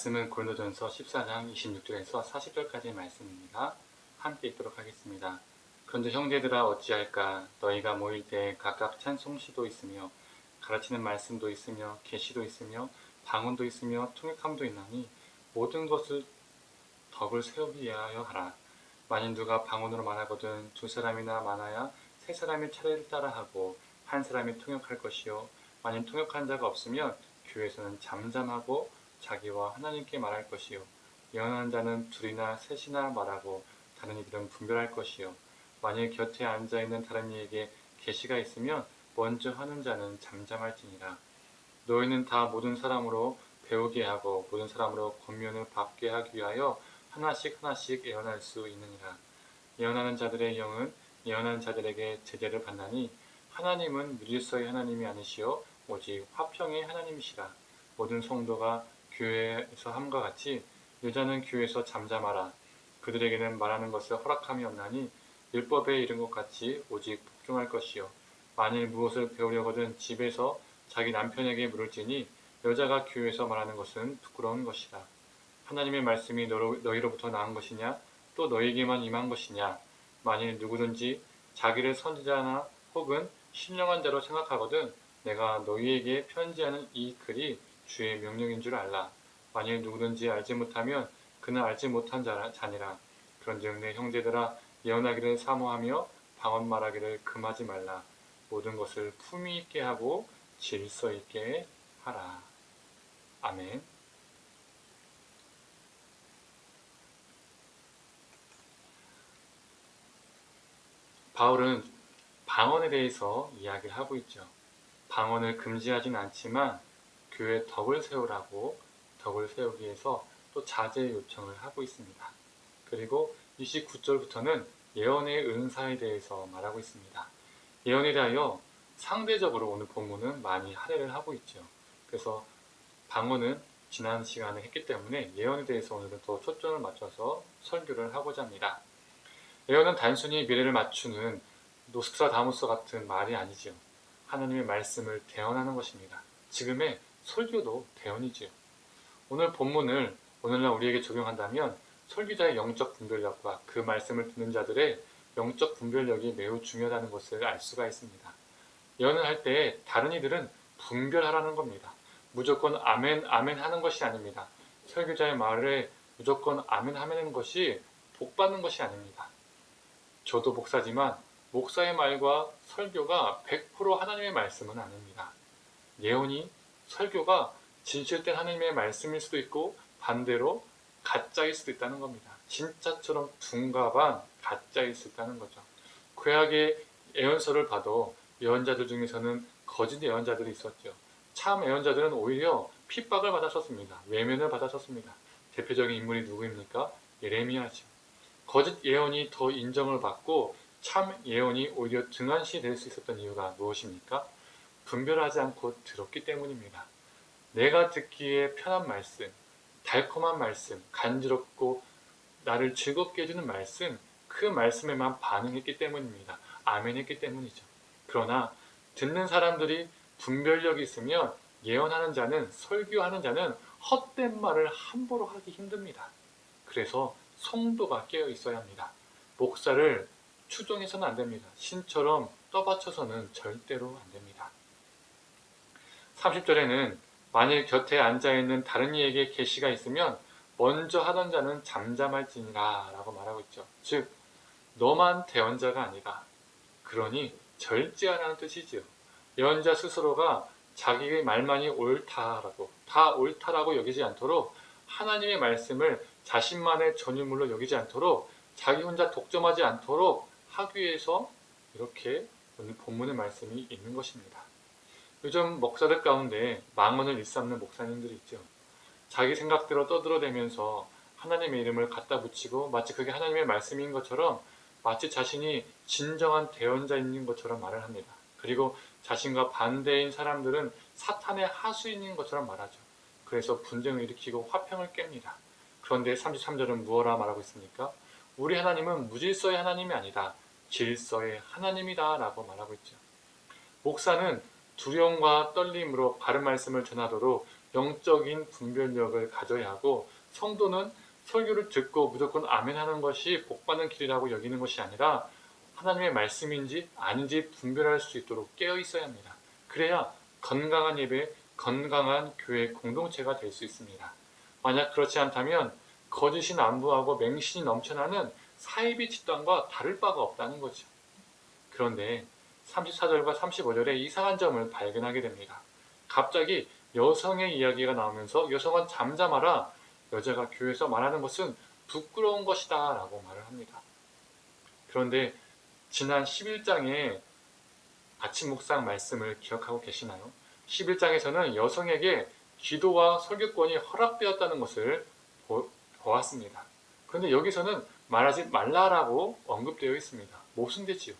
말씀은 고린도전서 14장 26절에서 40절까지의 말씀입니다. 함께 읽도록 하겠습니다. 그런데 형제들아 어찌할까? 너희가 모일 때 각각 찬송시도 있으며 가르치는 말씀도 있으며 계시도 있으며 방언도 있으며 통역함도 있나니 모든 것을 덕을 세우기 위하여 하라. 만일 누가 방언으로 말하거든 두 사람이나 많아야 세 사람이 차례를 따라하고 한 사람이 통역할 것이요 만일 통역한 자가 없으면 교회에서는 잠잠하고 자기와 하나님께 말할 것이요 예언하는 자는 둘이나 셋이나 말하고 다른 이들은 분별할 것이요 만일 곁에 앉아있는 다른 이에게 계시가 있으면 먼저 하는 자는 잠잠할지니라. 너희는 다 모든 사람으로 배우게 하고 모든 사람으로 권면을 받게 하기 위하여 하나씩 하나씩 예언할 수 있느니라. 예언하는 자들의 영은 예언하는 자들에게 제재를 받나니 하나님은 무질서의 하나님이 아니시오 오직 화평의 하나님이시라. 모든 성도가 교회에서 함과 같이 여자는 교회에서 잠잠하라. 그들에게는 말하는 것을 허락함이 없나니 율법에 이른 것 같이 오직 복종할 것이요 만일 무엇을 배우려거든 집에서 자기 남편에게 물을지니 여자가 교회에서 말하는 것은 부끄러운 것이라. 하나님의 말씀이 너희로부터 나은 것이냐 또 너희에게만 임한 것이냐. 만일 누구든지 자기를 선지자나 혹은 신령한 자로 생각하거든 내가 너희에게 편지하는 이 글이 주의 명령인 줄 알라. 만일 누구든지 알지 못하면 그는 알지 못한 자니라. 그런즉 내 형제들아 예언하기를 사모하며 방언 말하기를 금하지 말라. 모든 것을 품위 있게 하고 질서 있게 하라. 아멘. 바울은 방언에 대해서 이야기를 하고 있죠. 방언을 금지하진 않지만 교회 덕을 세우라고 덕을 세우기 위해서 또 자제 요청을 하고 있습니다. 그리고 29절부터는 예언의 은사에 대해서 말하고 있습니다. 예언에 대하여 상대적으로 오늘 본문은 많이 할애를 하고 있죠. 그래서 방언은 지난 시간에 했기 때문에 예언에 대해서 오늘은 더 초점을 맞춰서 설교를 하고자 합니다. 예언은 단순히 미래를 맞추는 노스트라다무스 같은 말이 아니지요. 하나님의 말씀을 대언하는 것입니다. 지금의 설교도 대언이지요. 오늘 본문을 오늘날 우리에게 적용한다면 설교자의 영적 분별력과 그 말씀을 듣는 자들의 영적 분별력이 매우 중요하다는 것을 알 수가 있습니다. 예언을 할 때 다른 이들은 분별하라는 겁니다. 무조건 아멘 아멘 하는 것이 아닙니다. 설교자의 말에 무조건 아멘 하는 것이 복받는 것이 아닙니다. 저도 목사지만 목사의 말과 설교가 100% 하나님의 말씀은 아닙니다. 예언이 설교가 진실된 하나님의 말씀일 수도 있고 반대로 가짜일 수도 있다는 겁니다. 진짜처럼 둔갑한 가짜일 수 있다는 거죠. 구약의 예언서를 봐도 예언자들 중에서는 거짓 예언자들이 있었죠. 참 예언자들은 오히려 핍박을 받았었습니다. 외면을 받았었습니다. 대표적인 인물이 누구입니까? 예레미야죠. 거짓 예언이 더 인정을 받고 참 예언이 오히려 등한시 될 수 있었던 이유가 무엇입니까? 분별하지 않고 들었기 때문입니다. 내가 듣기에 편한 말씀, 달콤한 말씀, 간지럽고 나를 즐겁게 해주는 말씀, 그 말씀에만 반응했기 때문입니다. 아멘 했기 때문이죠. 그러나 듣는 사람들이 분별력이 있으면 예언하는 자는, 설교하는 자는 헛된 말을 함부로 하기 힘듭니다. 그래서 성도가 깨어 있어야 합니다. 목사를 추종해서는 안 됩니다. 신처럼 떠받쳐서는 절대로 안 됩니다. 30절에는 만일 곁에 앉아있는 다른 이에게 계시가 있으면 먼저 하던 자는 잠잠할지니라 라고 말하고 있죠. 즉 너만 대언자가 아니다. 그러니 절제하라는 뜻이지요. 예언자 스스로가 자기의 말만이 다 옳다라고 여기지 않도록 하나님의 말씀을 자신만의 전유물로 여기지 않도록 자기 혼자 독점하지 않도록 하기 위해서 이렇게 오늘 본문의 말씀이 있는 것입니다. 요즘 목사들 가운데 망언을 일삼는 목사님들이 있죠. 자기 생각대로 떠들어대면서 하나님의 이름을 갖다 붙이고 마치 그게 하나님의 말씀인 것처럼 마치 자신이 진정한 대언자인 것처럼 말을 합니다. 그리고 자신과 반대인 사람들은 사탄의 하수인인 것처럼 말하죠. 그래서 분쟁을 일으키고 화평을 깹니다. 그런데 33절은 무엇라 말하고 있습니까? 우리 하나님은 무질서의 하나님이 아니다. 질서의 하나님이다 라고 말하고 있죠. 목사는 두려움과 떨림으로 바른 말씀을 전하도록 영적인 분별력을 가져야 하고, 성도는 설교를 듣고 무조건 아멘하는 것이 복받는 길이라고 여기는 것이 아니라 하나님의 말씀인지 아닌지 분별할 수 있도록 깨어 있어야 합니다. 그래야 건강한 예배, 건강한 교회 공동체가 될 수 있습니다. 만약 그렇지 않다면 거짓이 난무하고 맹신이 넘쳐나는 사이비 집단과 다를 바가 없다는 거죠. 그런데 34절과 35절에 이상한 점을 발견하게 됩니다. 갑자기 여성의 이야기가 나오면서 여성은 잠잠하라, 여자가 교회에서 말하는 것은 부끄러운 것이다 라고 말을 합니다. 그런데 지난 11장의 아침 묵상 말씀을 기억하고 계시나요? 11장에서는 여성에게 기도와 설교권이 허락되었다는 것을 보았습니다. 그런데 여기서는 말하지 말라라고 언급되어 있습니다. 모순되지요.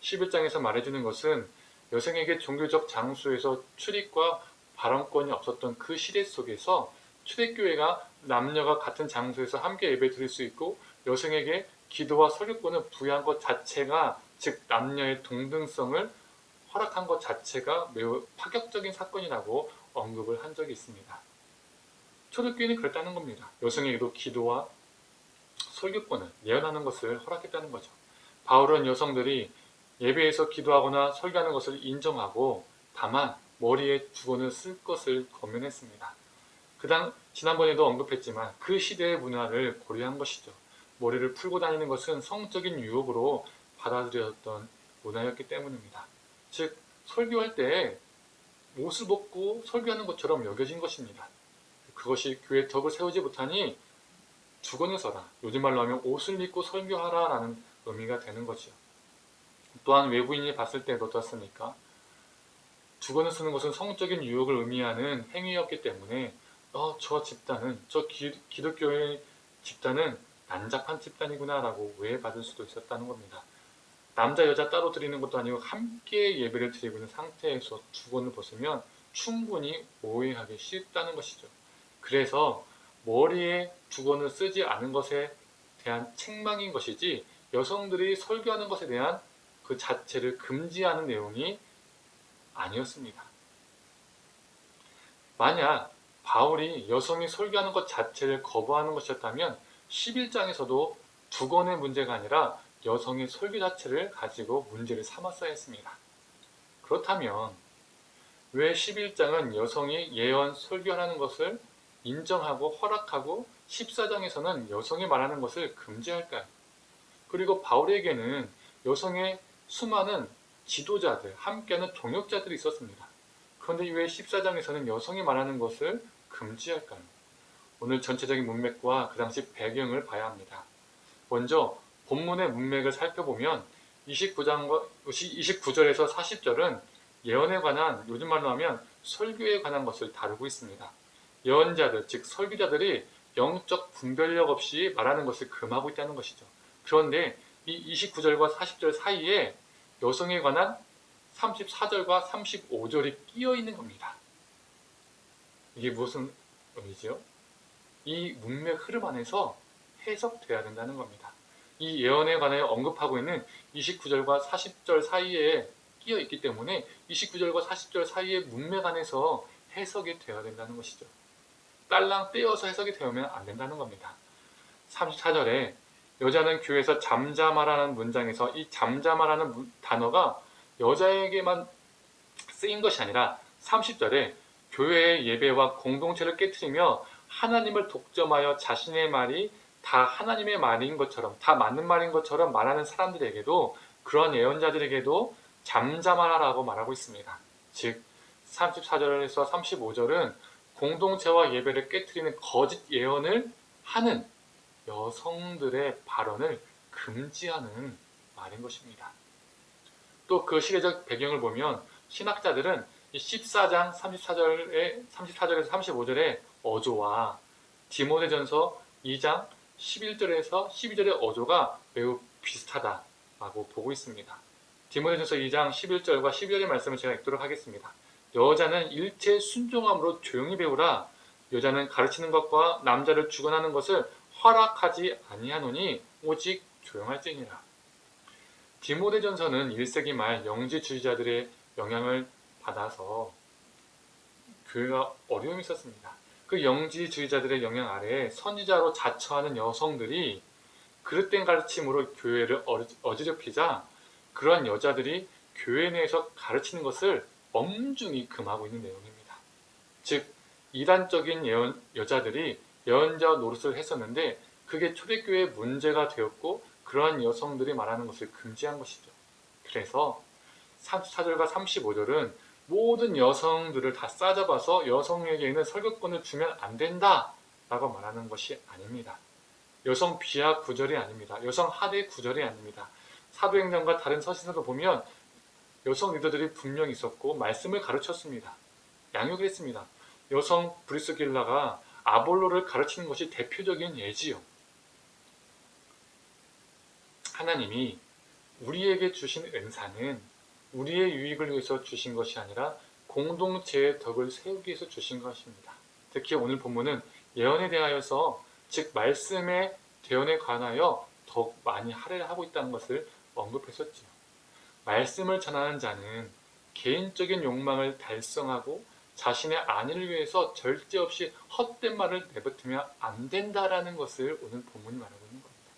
11장에서 말해주는 것은 여성에게 종교적 장소에서 출입과 발언권이 없었던 그 시대 속에서 초대교회가 남녀가 같은 장소에서 함께 예배 드릴 수 있고, 여성에게 기도와 설교권을 부여한 것 자체가, 즉 남녀의 동등성을 허락한 것 자체가 매우 파격적인 사건이라고 언급을 한 적이 있습니다. 초대교회는 그랬다는 겁니다. 여성에게도 기도와 설교권을 예언하는 것을 허락했다는 거죠. 바울은 여성들이 예배에서 기도하거나 설교하는 것을 인정하고, 다만 머리에 두건을 쓸 것을 권면했습니다. 지난번에도 언급했지만 그 시대의 문화를 고려한 것이죠. 머리를 풀고 다니는 것은 성적인 유혹으로 받아들여졌던 문화였기 때문입니다. 즉, 설교할 때 옷을 벗고 설교하는 것처럼 여겨진 것입니다. 그것이 교회의 덕을 세우지 못하니 두건을 써라, 요즘 말로 하면 옷을 입고 설교하라 라는 의미가 되는 거죠. 또한 외부인이 봤을 때도 어떻습니까? 두건을 쓰는 것은 성적인 유혹을 의미하는 행위였기 때문에 저 집단은, 저 기독교의 집단은 난잡한 집단이구나 라고 오해받을 수도 있었다는 겁니다. 남자 여자 따로 드리는 것도 아니고 함께 예배를 드리고 있는 상태에서 두건을 벗으면 충분히 오해하기 쉽다는 것이죠. 그래서 머리에 두건을 쓰지 않은 것에 대한 책망인 것이지, 여성들이 설교하는 것에 대한 그 자체를 금지하는 내용이 아니었습니다. 만약 바울이 여성이 설교하는 것 자체를 거부하는 것이었다면 11장에서도 두건의 문제가 아니라 여성의 설교 자체를 가지고 문제를 삼았어야 했습니다. 그렇다면 왜 11장은 여성이 예언, 설교하는 것을 인정하고 허락하고 14장에서는 여성이 말하는 것을 금지할까요? 그리고 바울에게는 여성의 수많은 지도자들, 함께하는 동역자들이 있었습니다. 그런데 왜 14장에서는 여성이 말하는 것을 금지할까요? 오늘 전체적인 문맥과 그 당시 배경을 봐야 합니다. 먼저 본문의 문맥을 살펴보면 29절에서 40절은 예언에 관한, 요즘 말로 하면 설교에 관한 것을 다루고 있습니다. 예언자들, 즉 설교자들이 영적 분별력 없이 말하는 것을 금하고 있다는 것이죠. 그런데 이 29절과 40절 사이에 여성에 관한 34절과 35절이 끼어 있는 겁니다. 이게 무슨 의미죠? 이 문맥 흐름 안에서 해석돼야 된다는 겁니다. 이 예언에 관하여 언급하고 있는 29절과 40절 사이에 끼어 있기 때문에 29절과 40절 사이의 문맥 안에서 해석이 되어야 된다는 것이죠. 딸랑 떼어서 해석이 되면 안 된다는 겁니다. 34절에 여자는 교회에서 잠잠하라는 문장에서 이 잠잠하라는 단어가 여자에게만 쓰인 것이 아니라 30절에 교회의 예배와 공동체를 깨트리며 하나님을 독점하여 자신의 말이 다 하나님의 말인 것처럼, 다 맞는 말인 것처럼 말하는 사람들에게도, 그런 예언자들에게도 잠잠하라고 말하고 있습니다. 즉 34절에서 35절은 공동체와 예배를 깨트리는 거짓 예언을 하는 여성들의 발언을 금지하는 말인 것입니다. 또 그 시대적 배경을 보면 신학자들은 이 14장 34절에서 35절의 어조와 디모데전서 2장 11절에서 12절의 어조가 매우 비슷하다라고 보고 있습니다. 디모데전서 2장 11절과 12절의 말씀을 제가 읽도록 하겠습니다. 여자는 일체 순종함으로 조용히 배우라. 여자는 가르치는 것과 남자를 주관하는 것을 허락하지 아니하노니 오직 조용할지니라. 디모데전서는 1세기 말 영지주의자들의 영향을 받아서 교회가 어려움이 있었습니다. 그 영지주의자들의 영향 아래에 선지자로 자처하는 여성들이 그릇된 가르침으로 교회를 어지럽히자 그러한 여자들이 교회 내에서 가르치는 것을 엄중히 금하고 있는 내용입니다. 즉 이단적인 여자들이 예언자 노릇을 했었는데 그게 초대교회의 문제가 되었고 그러한 여성들이 말하는 것을 금지한 것이죠. 그래서 34절과 35절은 모든 여성들을 다 싸잡아서 여성에게는 설교권을 주면 안 된다 라고 말하는 것이 아닙니다. 여성 비하 구절이 아닙니다. 여성 하대 구절이 아닙니다. 사도행전과 다른 서신서도 보면 여성 리더들이 분명히 있었고 말씀을 가르쳤습니다. 양육을 했습니다. 여성 브리스길라가 아볼로를 가르치는 것이 대표적인 예지요. 하나님이 우리에게 주신 은사는 우리의 유익을 위해서 주신 것이 아니라 공동체의 덕을 세우기 위해서 주신 것입니다. 특히 오늘 본문은 예언에 대하여서 즉 말씀의 대언에 관하여 더욱 많이 할애를 하고 있다는 것을 언급했었지요. 말씀을 전하는 자는 개인적인 욕망을 달성하고 자신의 안위를 위해서 절제 없이 헛된 말을 내뱉으면 안 된다라는 것을 오늘 본문이 말하고 있는 겁니다.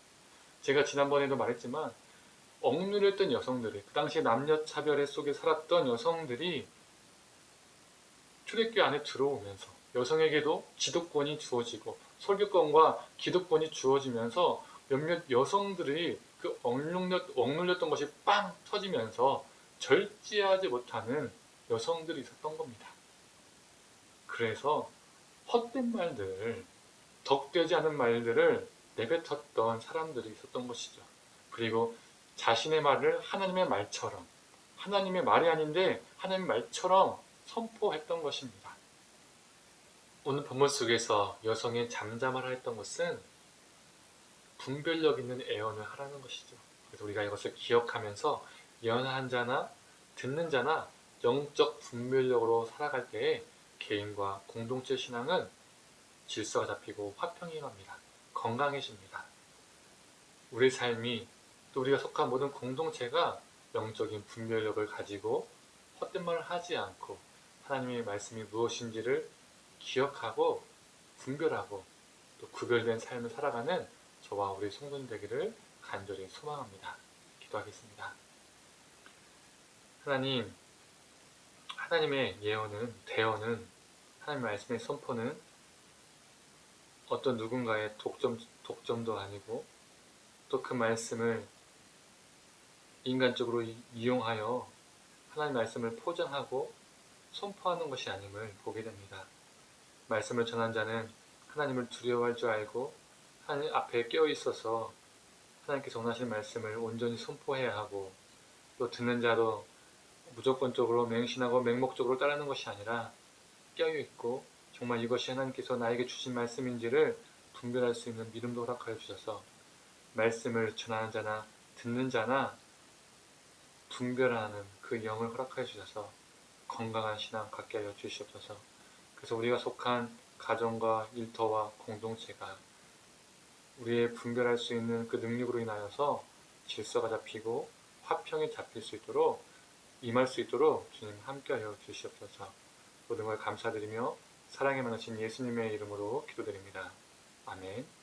제가 지난번에도 말했지만 억누렸던 여성들이 그 당시 남녀 차별 속에 살았던 여성들이 초대교회 안에 들어오면서 여성에게도 지도권이 주어지고 설교권과 기도권이 주어지면서 몇몇 여성들이 그 억눌렸던 것이 빵 터지면서 절제하지 못하는 여성들이 있었던 겁니다. 그래서 헛된 말들, 덕되지 않은 말들을 내뱉었던 사람들이 있었던 것이죠. 그리고 자신의 말을 하나님의 말처럼, 하나님의 말이 아닌데 하나님의 말처럼 선포했던 것입니다. 오늘 본문 속에서 여성의 잠잠하라 했던 것은 분별력 있는 애언을 하라는 것이죠. 그래서 우리가 이것을 기억하면서 예언하는 자나 듣는 자나 영적 분별력으로 살아갈 때에 개인과 공동체 신앙은 질서가 잡히고 화평이 갑니다. 건강해집니다. 우리 삶이 또 우리가 속한 모든 공동체가 영적인 분별력을 가지고 헛된 말을 하지 않고 하나님의 말씀이 무엇인지를 기억하고 분별하고 또 구별된 삶을 살아가는 저와 우리 성도님 되기를 간절히 소망합니다. 기도하겠습니다. 하나님, 하나님의 예언은, 대언은, 하나님의 말씀의 선포는 어떤 누군가의 독점도 아니고 또 그 말씀을 인간적으로 이용하여 하나님의 말씀을 포장하고 선포하는 것이 아님을 보게 됩니다. 말씀을 전한 자는 하나님을 두려워할 줄 알고 하나님 앞에 깨어있어서 하나님께서 원하시는 말씀을 온전히 선포해야 하고 또 듣는 자도 무조건적으로 맹신하고 맹목적으로 따르는 것이 아니라 깨어있고 정말 이것이 하나님께서 나에게 주신 말씀인지를 분별할 수 있는 믿음도 허락하여 주셔서 말씀을 전하는 자나 듣는 자나 분별하는 그 영을 허락하여 주셔서 건강한 신앙 갖게 하여 주시옵소서. 그래서 우리가 속한 가정과 일터와 공동체가 우리의 분별할 수 있는 그 능력으로 인하여서 질서가 잡히고 화평이 잡힐 수 있도록 임할 수 있도록 주님 함께하여 주시옵소서. 모든 걸 감사드리며 사랑에 많으신 예수님의 이름으로 기도드립니다. 아멘.